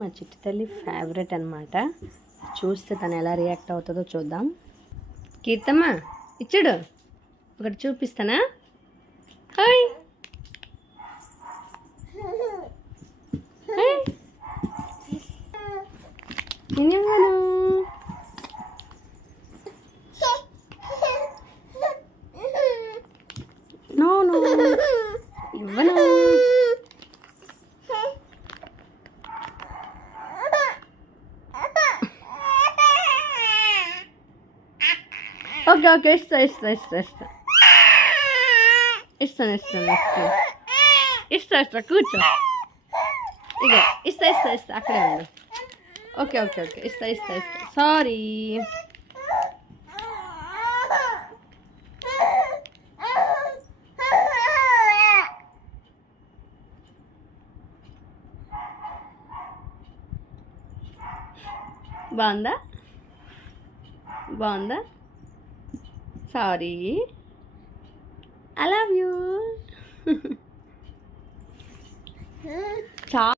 మా చిట్టి తల్లి ఫేవరెట్ అనమాట. చూస్తే తను ఎలా రియాక్ట్ అవుతుందో చూద్దాం. కీర్తమ్మ ఇచ్చుడు ఒకటి చూపిస్తానా? హాయ్ నిజంగాను నో నో ఇవ్వను. ఓకే ఓకే ఇస్తాను కూర్చో. ఇక ఇస్తా అక్కడే ఉంది. ఓకే ఇస్తా సారీ. బాగుందా? Sorry, I love you.